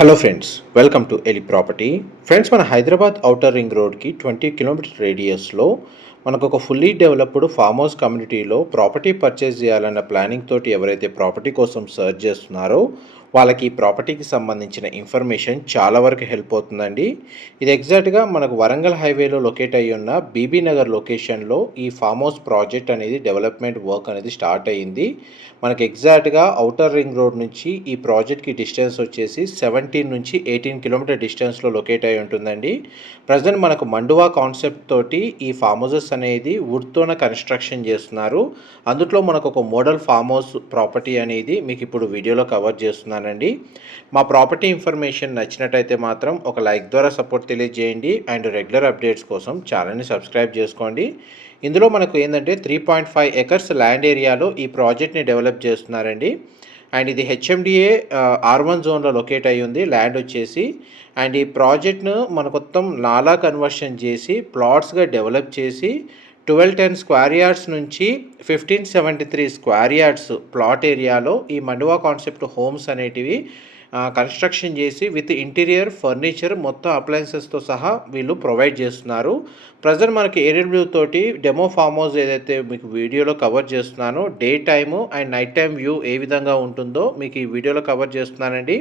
Hello friends, welcome to ఎలి property. Friends, మన Hyderabad outer ring రోడ్కి 20 కిలోమీటర్ రేడియస్లో మనకు ఒక ఫుల్లీ డెవలప్డ్ ఫామ్ హౌస్ కమ్యూనిటీలో ప్రాపర్టీ పర్చేస్ చేయాలన్న ప్లానింగ్ తోటి ఎవరైతే ప్రాపర్టీ కోసం సర్చ్ చేస్తున్నారో వాళ్ళకి ఈ ప్రాపర్టీకి సంబంధించిన ఇన్ఫర్మేషన్ చాలా వరకు హెల్ప్ అవుతుందండి. ఇది ఎగ్జాక్ట్గా మనకు వరంగల్ హైవేలో లొకేట్ అయ్యి ఉన్న బీబీ నగర్ లొకేషన్లో ఈ ఫామ్ హౌస్ ప్రాజెక్ట్ అనేది డెవలప్మెంట్ వర్క్ అనేది స్టార్ట్ అయ్యింది. మనకి ఎగ్జాక్ట్గా ఔటర్ రింగ్ రోడ్ నుంచి ఈ ప్రాజెక్ట్కి డిస్టెన్స్ వచ్చేసి 17 నుంచి 18 కిలోమీటర్ డిస్టెన్స్లో లొకేట్ అయి ఉంటుందండి. ప్రజెంట్ మనకు మండువా కాన్సెప్ట్ తోటి ఈ ఫామ్ హౌసెస్ అనేది వుడ్తోన కన్స్ట్రక్షన్ చేస్తున్నారు. అందులో మనకు ఒక మోడల్ ఫామ్ హౌస్ ప్రాపర్టీ అనేది మీకు ఇప్పుడు వీడియోలో కవర్ చేస్తున్నానండి. మా ప్రాపర్టీ ఇన్ఫర్మేషన్ నచ్చినట్టయితే మాత్రం ఒక లైక్ ద్వారా సపోర్ట్ తెలియజేయండి అండ్ రెగ్యులర్ అప్డేట్స్ కోసం ఛానల్ని సబ్స్క్రైబ్ చేసుకోండి. ఇందులో మనకు ఏంటంటే 3.5 ఎకర్స్ ల్యాండ్ ఏరియాలో ఈ ప్రాజెక్ట్ని డెవలప్ చేస్తున్నారండి. అండ్ ఇది హెచ్ఎండిఏ R1 జోన్లో లొకేట్ అయ్యి ఉంది ల్యాండ్ వచ్చేసి. అండ్ ఈ ప్రాజెక్ట్ను మన మొత్తం నాలా కన్వర్షన్ చేసి ప్లాట్స్గా డెవలప్ చేసి 1210 స్క్వేర్ యార్డ్స్ నుంచి 1573 స్క్వేర్ యార్డ్స్ ప్లాట్ ఏరియాలో ఈ మండువా కాన్సెప్ట్ హోమ్స్ అనేటివి కన్స్ట్రక్షన్ చేసి విత్ ఇంటీరియర్ ఫర్నిచర్ మొత్తం అప్లయన్సెస్తో సహా వీళ్ళు ప్రొవైడ్ చేస్తున్నారు. ప్రజెంట్ మనకి ఏడబ్ల్యూ తోటి డెమో ఫామ్ హౌస్ ఏదైతే మీకు వీడియోలో కవర్ చేస్తున్నానో day time and night time view ఏ విధంగా ఉంటుందో మీకు ఈ వీడియోలో కవర్ చేస్తున్నానండి.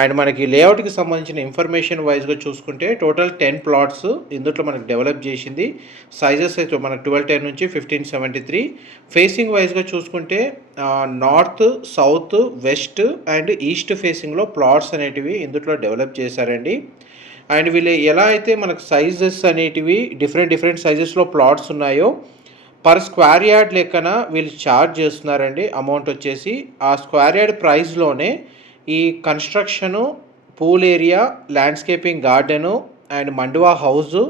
అండ్ మనకి లేఅవుట్కి సంబంధించిన ఇన్ఫర్మేషన్ వైజ్గా చూసుకుంటే టోటల్ 10 ప్లాట్స్ ఇందులో మనకు డెవలప్ చేసింది. సైజెస్ అయితే మనకు 1210 నుంచి 1573. ఫేసింగ్ వైజ్గా చూసుకుంటే north, south, west and east ఫేసింగ్లో ప్లాట్స్ అనేటివి ఇందులో డెవలప్ చేశారండి. అండ్ వీళ్ళు ఎలా అయితే మనకు సైజెస్ అనేటివి డిఫరెంట్ సైజెస్లో ప్లాట్స్ ఉన్నాయో పర్ స్క్వేర్ యార్డ్ లెక్కన వీళ్ళు ఛార్జ్ చేస్తున్నారండి. అమౌంట్ వచ్చేసి ఆ స్క్వేర్ యార్డ్ ప్రైస్లోనే ఈ construction, pool area, landscaping garden and మండువా హౌజు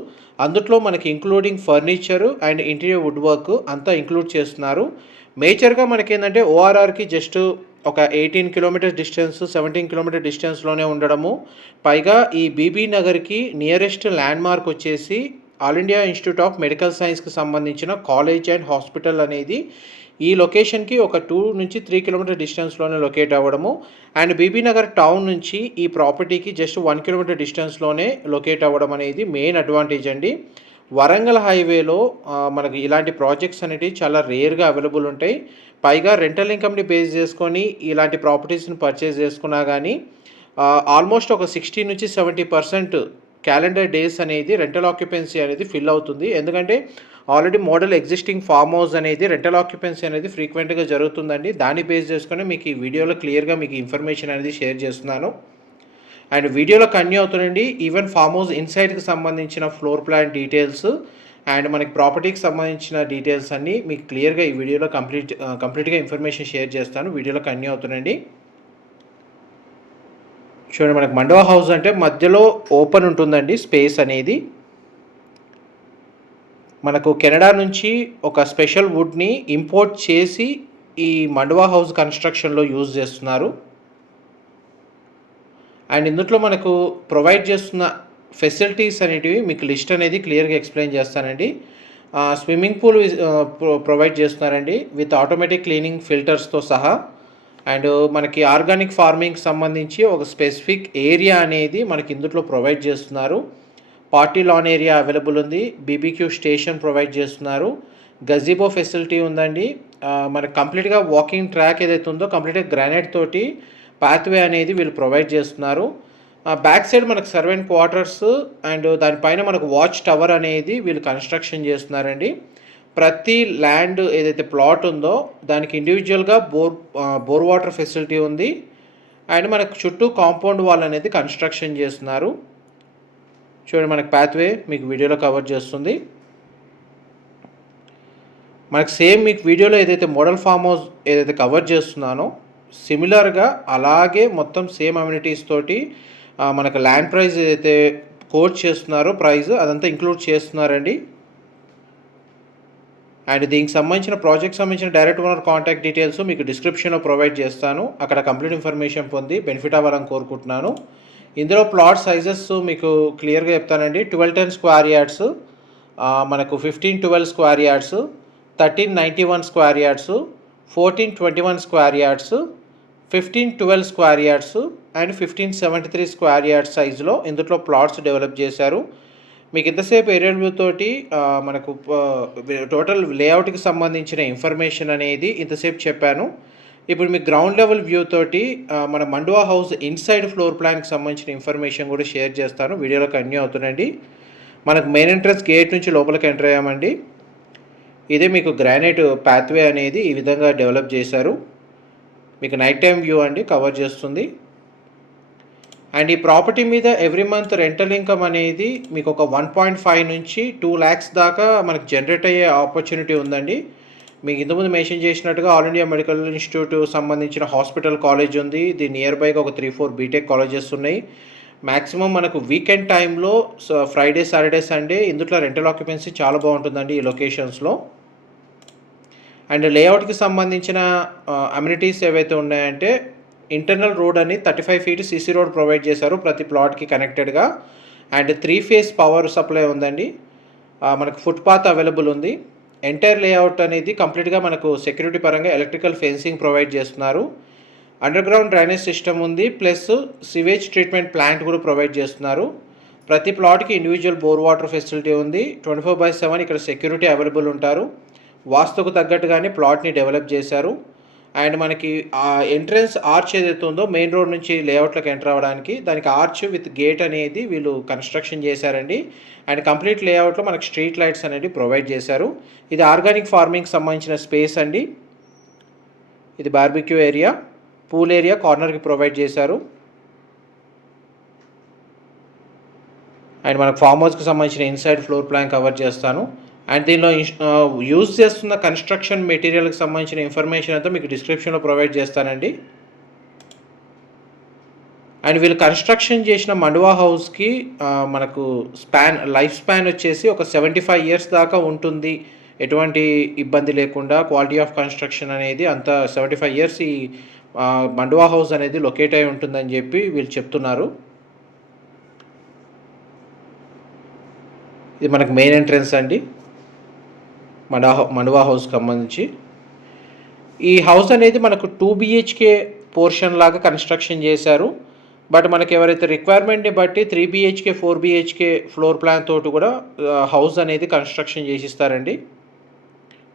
అందుట్లో మనకి including furniture and interior wood work అంతా ఇంక్లూడ్ చేస్తున్నారు. మేజర్గా మనకేంటంటే ఓఆర్ఆర్కి జస్ట్ ఒక 18 కిలోమీటర్ డిస్టెన్స్ 17 కిలోమీటర్ డిస్టెన్స్లోనే ఉండడము. పైగా ఈ బీబీ నగర్కి నియరెస్ట్ ల్యాండ్ మార్క్ వచ్చేసి All India Institute of Medical సైన్స్కి సంబంధించిన కాలేజ్ అండ్ హాస్పిటల్ అనేది ఈ లొకేషన్కి ఒక 2 నుంచి 3 కిలోమీటర్ డిస్టెన్స్లోనే లొకేట్ అవ్వడము. అండ్ బీబీ నగర్ టౌన్ నుంచి ఈ ప్రాపర్టీకి జస్ట్ 1 కిలోమీటర్ డిస్టెన్స్లోనే లొకేట్ అవ్వడం అనేది మెయిన్ అడ్వాంటేజ్ అండి. వరంగల్ హైవేలో మనకి ఇలాంటి ప్రాజెక్ట్స్ అనేవి చాలా రేర్గా అవైలబుల్ ఉంటాయి. పైగా రెంటల్ ఇన్కమ్ని బేస్ చేసుకొని ఇలాంటి ప్రాపర్టీస్ని పర్చేస్ చేసుకున్నా కానీ ఆల్మోస్ట్ ఒక 60 నుంచి 70% క్యాలెండర్ డేస్ అనేది రెంటల్ ఆక్యుపెన్సీ అనేది ఫిల్ అవుతుంది. ఎందుకంటే already model existing farm house అనేది రెంటల్ ఆక్యుపెన్సీ అనేది ఫ్రీక్వెంట్గా జరుగుతుందండి. దాన్ని బేస్ చేసుకొని మీకు ఈ వీడియోలో క్లియర్గా మీకు ఇన్ఫర్మేషన్ అనేది షేర్ చేస్తున్నాను. అండ్ వీడియోలో కంటిన్యూ అవుతుందండి. ఈవెన్ ఫామ్ హౌస్ ఇన్సైడ్కి సంబంధించిన ఫ్లోర్ ప్లాన్ డీటెయిల్స్ అండ్ మనకి ప్రాపర్టీకి సంబంధించిన డీటెయిల్స్ అన్నీ మీకు క్లియర్గా ఈ వీడియోలో కంప్లీట్గా ఇన్ఫర్మేషన్ షేర్ చేస్తాను. వీడియోలో కంటిన్యూ అవుతుందండి. చూడండి, మనకి మండవా హౌస్ అంటే మధ్యలో ఓపెన్ ఉంటుందండి స్పేస్ అనేది. మనకు కెనడా నుంచి ఒక స్పెషల్ వుడ్ని ఇంపోర్ట్ చేసి ఈ మండవా హౌస్ కన్స్ట్రక్షన్లో యూజ్ చేస్తున్నారు. అండ్ ఇందులో మనకు ప్రొవైడ్ చేస్తున్న ఫెసిలిటీస్ అనేటివి మీకు లిస్ట్ అనేది క్లియర్గా ఎక్స్ప్లెయిన్ చేస్తానండి. స్విమ్మింగ్ పూల్ ప్రొవైడ్ చేస్తున్నారండి విత్ ఆటోమేటిక్ క్లీనింగ్ ఫిల్టర్స్తో సహా. అండ్ మనకి ఆర్గానిక్ ఫార్మింగ్కి సంబంధించి ఒక స్పెసిఫిక్ ఏరియా అనేది మనకి ఇందులో ప్రొవైడ్ చేస్తున్నారు. పార్టీ లాన్ ఏరియా అవైలబుల్ ఉంది. బీబీక్యూ స్టేషన్ ప్రొవైడ్ చేస్తున్నారు. గజీబో ఫెసిలిటీ ఉందండి. మనకి కంప్లీట్గా వాకింగ్ ట్రాక్ ఏదైతే ఉందో కంప్లీట్గా గ్రానైట్ తోటి పాత్వే అనేది వీళ్ళు ప్రొవైడ్ చేస్తున్నారు. బ్యాక్ సైడ్ మనకు సర్వెంట్ క్వార్టర్స్ అండ్ దానిపైన మనకు వాచ్ టవర్ అనేది వీళ్ళు కన్స్ట్రక్షన్ చేస్తున్నారండి. ప్రతి ల్యాండ్ ఏదైతే ప్లాట్ ఉందో దానికి ఇండివిజువల్గా బోర్ వాటర్ ఫెసిలిటీ ఉంది. అండ్ మనకు చుట్టూ కాంపౌండ్ వాల్ అనేది కన్స్ట్రక్షన్ చేస్తున్నారు. చూడండి, మనకు పాత్వే మీకు వీడియోలో కవర్ చేస్తుంది. మనకు సేమ్ మీకు వీడియోలో ఏదైతే మోడల్ ఫామ్ హౌస్ ఏదైతే కవర్ చేస్తున్నానో సిమిలర్గా అలాగే మొత్తం సేమ్ అమ్యూనిటీస్ తోటి మనకు ల్యాండ్ ప్రైస్ ఏదైతే కోట్ చేస్తున్నారో ప్రైస్ అదంతా ఇంక్లూడ్ చేస్తున్నారండి. అండ్ దీనికి సంబంధించిన ప్రాజెక్ట్ సంబంధించిన డైరెక్ట్ ఓనర్ కాంటాక్ట్ డీటెయిల్స్ మీకు డిస్క్రిప్షన్లో ప్రొవైడ్ చేస్తాను. అక్కడ కంప్లీట్ ఇన్ఫర్మేషన్ పొంది బెనిఫిట్ అవ్వాలని కోరుకుంటున్నాను. ఇందులో ప్లాట్ సైజెస్ మీకు క్లియర్గా చెప్తానండి. 1210 స్క్వేర్ యార్డ్స్, మనకు 1512 square yards, 1391 square yards, 1421 square yards, 1512 square yards and 1573 square yard సైజులో ఇందులో ప్లాట్స్ డెవలప్ చేశారు. మీకు ఇంతసేపు ఏరియల్ వ్యూ తోటి మనకు టోటల్ లేఅవుట్కి సంబంధించిన ఇన్ఫర్మేషన్ అనేది ఇంతసేపు చెప్పాను. ఇప్పుడు మీకు గ్రౌండ్ లెవెల్ వ్యూ తోటి మన మండువా హౌస్ ఇన్సైడ్ ఫ్లోర్ ప్లాన్కి సంబంధించిన ఇన్ఫర్మేషన్ కూడా షేర్ చేస్తాను. వీడియోలో కంటిన్యూ అవుతుందండి. మనకు మెయిన్ ఎంట్రన్స్ గేట్ నుంచి లోపలికి ఎంటర్ అయ్యామండి. ఇదే మీకు గ్రానైట్ పాత్వే అనేది ఈ విధంగా డెవలప్ చేశారు. మీకు నైట్ టైం వ్యూ అండి కవర్ చేస్తుంది. అండ్ ఈ ప్రాపర్టీ మీద ఎవ్రీ మంత్ రెంటల్ ఇన్కమ్ అనేది మీకు ఒక 1.5 నుంచి 2 lakhs దాకా మనకు జనరేట్ అయ్యే ఆపర్చునిటీ ఉందండి. మీకు ఇంతకుముందు మెన్షన్ చేసినట్టుగా ఆల్ ఇండియా మెడికల్ ఇన్స్టిట్యూట్ సంబంధించిన హాస్పిటల్ కాలేజ్ ఉంది. దీని నియర్ బైగా ఒక 3-4 బీటెక్ కాలేజెస్ ఉన్నాయి. మ్యాక్సిమం మనకు వీకెండ్ టైంలో ఫ్రైడే, సాటర్డే, సండే ఇందులో రెంటల్ ఆక్యుపెన్సీ చాలా బాగుంటుందండి ఈ లొకేషన్స్లో. అండ్ లేఅవుట్కి సంబంధించిన అమ్యూనిటీస్ ఏవైతే ఉన్నాయంటే ఇంటర్నల్ రోడ్ అని 35 feet సీసీ రోడ్ ప్రొవైడ్ చేశారు ప్రతి ప్లాట్కి కనెక్టెడ్గా. అండ్ 3 phase పవర్ సప్లై ఉందండి. మనకు ఫుట్పాత్ అవైలబుల్ ఉంది. ఎంటైర్ లేఅవుట్ అనేది కంప్లీట్గా మనకు సెక్యూరిటీ పరంగా ఎలక్ట్రికల్ ఫెన్సింగ్ ప్రొవైడ్ చేస్తున్నారు. అండర్ గ్రౌండ్ డ్రైనేజ్ సిస్టమ్ ఉంది, ప్లస్ సివేజ్ ట్రీట్మెంట్ ప్లాంట్ కూడా ప్రొవైడ్ చేస్తున్నారు. ప్రతి ప్లాట్కి ఇండివిజువల్ బోర్ వాటర్ ఫెసిలిటీ ఉంది. 24/7 ఇక్కడ సెక్యూరిటీ అవైలబుల్ ఉంటారు. వాస్తుకు తగ్గట్టుగానే ప్లాట్ని డెవలప్ చేశారు. అండ్ మనకి ఆ ఎంట్రన్స్ ఆర్చ్ ఏదైతే ఉందో మెయిన్ రోడ్ నుంచి లేఅవుట్లోకి ఎంటర్ అవ్వడానికి దానికి ఆర్చ్ విత్ గేట్ అనేది వీళ్ళు కన్స్ట్రక్షన్ చేశారండి. అండ్ కంప్లీట్ లేఅవుట్లో మనకి స్ట్రీట్ లైట్స్ అనేది ప్రొవైడ్ చేశారు. ఇది ఆర్గానిక్ ఫార్మింగ్కి సంబంధించిన స్పేస్ అండి. ఇది బార్బిక్యూ ఏరియా, పూల్ ఏరియా కార్నర్కి ప్రొవైడ్ చేశారు. అండ్ మనకు ఫామ్ హౌస్కి సంబంధించిన ఇన్సైడ్ ఫ్లోర్ ప్లాన్ కవర్ చేస్తాను. అండ్ దీనిలో యూజ్ చేస్తున్న కన్స్ట్రక్షన్ మెటీరియల్కి సంబంధించిన ఇన్ఫర్మేషన్ అంతా మీకు డిస్క్రిప్షన్లో ప్రొవైడ్ చేస్తానండి. అండ్ వీళ్ళు కన్స్ట్రక్షన్ చేసిన మండువా హౌస్కి మనకు లైఫ్ స్పాన్ వచ్చేసి ఒక 75 years దాకా ఉంటుంది. ఎటువంటి ఇబ్బంది లేకుండా క్వాలిటీ ఆఫ్ కన్స్ట్రక్షన్ అనేది అంత 75 years ఈ మండువా హౌస్ అనేది లొకేట్ అయి ఉంటుందని చెప్పి వీళ్ళు చెప్తున్నారు. ఇది మనకు మెయిన్ ఎంట్రన్స్ అండి మండువా హౌస్కి సంబంధించి. ఈ హౌస్ అనేది మనకు 2 BHK పోర్షన్ లాగా కన్స్ట్రక్షన్ చేశారు. బట్ మనకి ఎవరైతే రిక్వైర్మెంట్ని బట్టి 3 BHK 4 BHK ఫ్లోర్ ప్లాన్ తోటి కూడా హౌస్ అనేది కన్స్ట్రక్షన్ చేసిస్తారండి.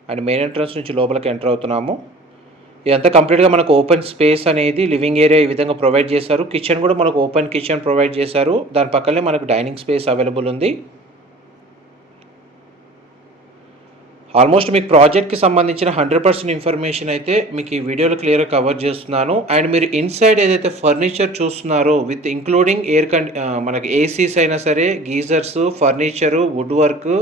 అండ్ మెయిన్ ఎంట్రన్స్ నుంచి లోపలికి ఎంటర్ అవుతున్నాము. ఇదంతా కంప్లీట్గా మనకు ఓపెన్ స్పేస్ అనేది లివింగ్ ఏరియా ఈ విధంగా ప్రొవైడ్ చేశారు. కిచెన్ కూడా మనకు ఓపెన్ కిచెన్ ప్రొవైడ్ చేశారు. దాని పక్కనే మనకు డైనింగ్ స్పేస్ అవైలబుల్ ఉంది. ఆల్మోస్ట్ మీకు ప్రాజెక్ట్కి సంబంధించిన 100% ఇన్ఫర్మేషన్ అయితే మీకు ఈ వీడియోలో క్లియర్గా కవర్ చేస్తున్నాను. అండ్ మీరు ఇన్సైడ్ ఏదైతే ఫర్నిచర్ చూస్తున్నారో విత్ ఇంక్లూడింగ్ మనకి ఏసీస్ అయినా సరే, geysers, furniture, wood work,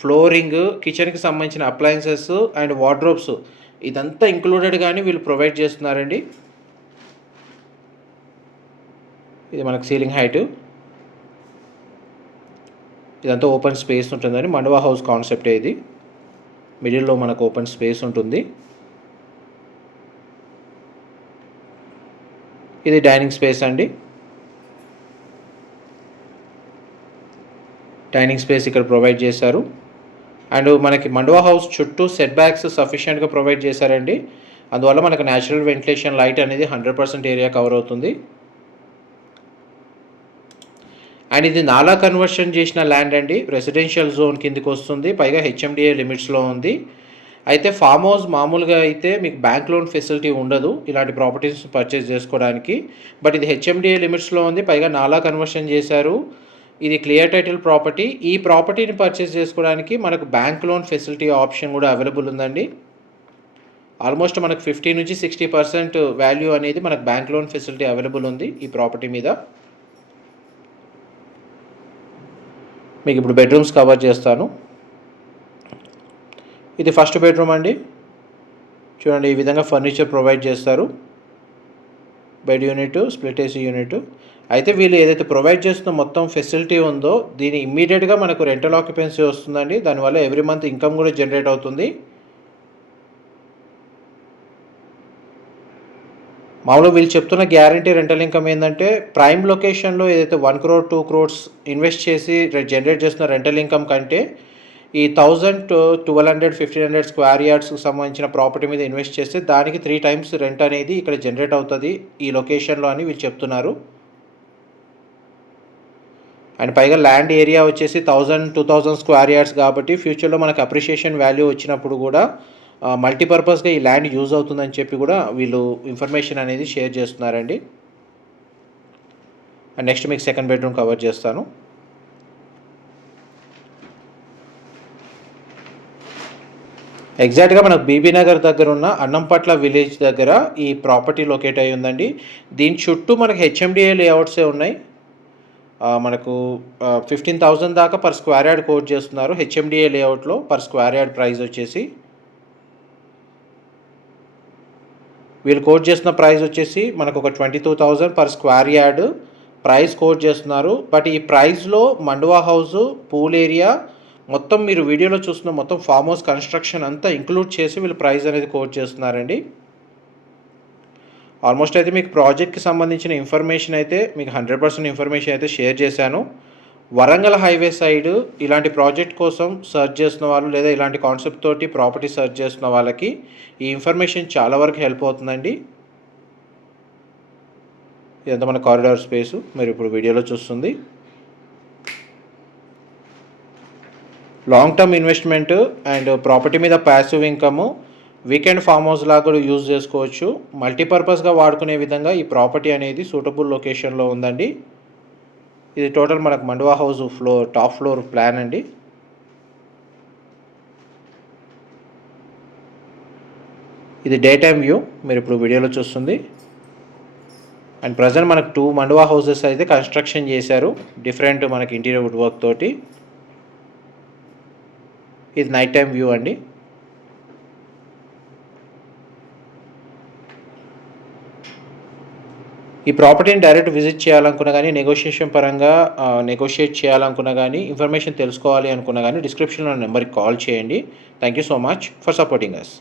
flooring, కిచెన్కి సంబంధించిన అప్లయన్సెస్ అండ్ వార్డ్రోబ్స్ ఇదంతా ఇంక్లూడెడ్గానే వీళ్ళు ప్రొవైడ్ చేస్తున్నారండి. ఇది మనకు సీలింగ్ హైట్. ఇదంతా ఓపెన్ స్పేస్ ఉంటుందని మండువా హౌస్ కాన్సెప్ట్ ఇది. మిడిల్లో మనకు ఓపెన్ స్పేస్ ఉంటుంది. ఇది డైనింగ్ స్పేస్ అండి. డైనింగ్ స్పేస్ ఇక్కడ ప్రొవైడ్ చేశారు. అండ్ మనకి మండువా హౌస్ చుట్టూ సెట్ బ్యాక్స్ సఫిషియెంట్గా ప్రొవైడ్ చేశారండి. అందువల్ల మనకు న్యాచురల్ వెంటిలేషన్ లైట్ అనేది 100% ఏరియా కవర్ అవుతుంది. అండ్ ఇది నాలా కన్వర్షన్ చేసిన ల్యాండ్ అండి. రెసిడెన్షియల్ జోన్ కిందికి వస్తుంది, పైగా HMDA లిమిట్స్లో ఉంది. అయితే ఫామ్ హౌస్ మామూలుగా అయితే మీకు బ్యాంక్ లోన్ ఫెసిలిటీ ఉండదు ఇలాంటి ప్రాపర్టీస్ పర్చేస్ చేసుకోవడానికి. బట్ ఇది HMDA లిమిట్స్లో ఉంది, పైగా నాలా కన్వర్షన్ చేశారు. ఇది క్లియర్ టైటిల్ ప్రాపర్టీ. ఈ ప్రాపర్టీని పర్చేస్ చేసుకోవడానికి మనకు బ్యాంక్ లోన్ ఫెసిలిటీ ఆప్షన్ కూడా అవైలబుల్ ఉందండి. ఆల్మోస్ట్ మనకు 50 నుంచి 60% వాల్యూ అనేది మనకు బ్యాంక్ లోన్ ఫెసిలిటీ అవైలబుల్ ఉంది ఈ ప్రాపర్టీ మీద. మీకు ఇప్పుడు బెడ్రూమ్స్ కవర్ చేస్తాను. ఇది ఫస్ట్ బెడ్రూమ్ అండి. చూడండి ఈ విధంగా ఫర్నిచర్ ప్రొవైడ్ చేస్తారు. Bed unit, split AC unit. అయితే వీళ్ళు ఏదైతే ప్రొవైడ్ చేస్తున్న మొత్తం ఫెసిలిటీ ఉందో దీని ఇమ్మీడియట్గా మనకు రెంటల్ ఆక్యుపెన్సీ వస్తుందండి. దానివల్ల ఎవ్రీ మంత్ ఇన్కమ్ కూడా జనరేట్ అవుతుంది. మామూలుగా వీళ్ళు చెప్తున్న గ్యారంటీ రెంటల్ ఇన్కమ్ ఏంటంటే ప్రైమ్ లొకేషన్లో ఏదైతే 1 crore 2 crores ఇన్వెస్ట్ చేసి జనరేట్ చేస్తున్న రెంటల్ ఇన్కమ్ కంటే ఈ 1000 to 1200, 1500 స్క్వేర్ యార్డ్స్‌కి సంబంధించిన ప్రాపర్టీ మీద ఇన్వెస్ట్ చేస్తే దానికి 3 టైమ్స్ రెంట్ అనేది ఇక్కడ జనరేట్ అవుతది ఈ లొకేషన్‌లో అని వీళ్ళు చెప్తున్నారు. అండ్ పైగా ల్యాండ్ ఏరియా వచ్చేసి 1000-2000 స్క్వేర్ యార్డ్స్ కాబట్టి ఫ్యూచర్‌లో మనకు అప్రిషియేషన్ వాల్యూ వచ్చినప్పుడు కూడా మల్టీపర్పస్‌గా ఈ ల్యాండ్ యూజ్ అవుతుందని చెప్పి కూడా వీళ్ళు ఇన్ఫర్మేషన్ అనేది షేర్ చేస్తున్నారండి. అండ్ నెక్స్ట్ మీకు సెకండ్ బెడ్రూమ్ కవర్ చేస్తాను. ఎగ్జాక్ట్‌గా మనకు బీబీ నగర్ దగ్గర ఉన్న అన్నంపట్ల విలేజ్ దగ్గర ఈ ప్రాపర్టీ లొకేట్ అయ్యి ఉందండి. దీని చుట్టూ మనకు హెచ్ఎండిఏ లేఅవుట్సే ఉన్నాయి. మనకు 15,000 దాకా పర్ స్క్వేర్ యార్డ్ కోట్ చేస్తున్నారు హెచ్ఎండిఏ లేఅవుట్లో పర్ స్క్వేర్ యార్డ్ ప్రైస్ వచ్చేసి. వీళ్ళు కోట్ చేస్తున్న ప్రైస్ వచ్చేసి మనకు ఒక 22,000 per square yard price coat చేస్తున్నారు. బట్ ఈ ప్రైస్లో మండువా హౌస్, పూల్ ఏరియా మొత్తం మీరు వీడియోలో చూస్తున్న మొత్తం ఫామ్ హౌస్ కన్స్ట్రక్షన్ అంతా ఇంక్లూడ్ చేసి వీళ్ళు ప్రైస్ అనేది కోట్ చేస్తున్నారండి. ఆల్మోస్ట్ అయితే మీకు ప్రాజెక్ట్కి సంబంధించిన ఇన్ఫర్మేషన్ అయితే మీకు 100% ఇన్ఫర్మేషన్ అయితే షేర్ చేశాను. వరంగల్ హైవే సైడ్ ఇలాంటి ప్రాజెక్ట్ కోసం సెర్చ్ చేస్తున్న వాళ్ళు లేదా ఇలాంటి కాన్సెప్ట్ తోటి ప్రాపర్టీ సెర్చ్ చేస్తున్న వాళ్ళకి ఈ ఇన్ఫర్మేషన్ చాలా వరకు హెల్ప్ అవుతుందండి. ఇదంతా మన కారిడార్ స్పేసు మీరు ఇప్పుడు వీడియోలో చూస్తుంది. Long term investment and property మీద passive income weekend farm house లాగా కూడా యూజ్ చేసుకోవచ్చు. మల్టీపర్పస్గా వాడుకునే విధంగా ఈ ప్రాపర్టీ అనేది సూటబుల్ లొకేషన్లో ఉందండి. ఇది టోటల్ మనకు మండువా హౌస్ టాప్ ఫ్లోర్ ప్లాన్ అండి. ఇది డే టైమ్ వ్యూ మీరు ఇప్పుడు వీడియోలో చూస్తుంది. అండ్ ప్రజెంట్ మనకు 2 మండువా హౌసెస్ అయితే కన్స్ట్రక్షన్ చేశారు డిఫరెంట్ మనకి ఇంటీరియర్ వుడ్ వర్క్ తోటి. ఇది నైట్ టైం వ్యూ అండి. ఈ ప్రాపర్టీని డైరెక్ట్ విజిట్ చేయాలనుకున్నా కానీ నెగోషియేషన్ పరంగా నెగోషియేట్ చేయాలనుకున్నా కానీ ఇన్ఫర్మేషన్ తెలుసుకోవాలి అనుకున్నా కానీ డిస్క్రిప్షన్లో నెంబర్కి కాల్ చేయండి. Thank you so much for supporting us.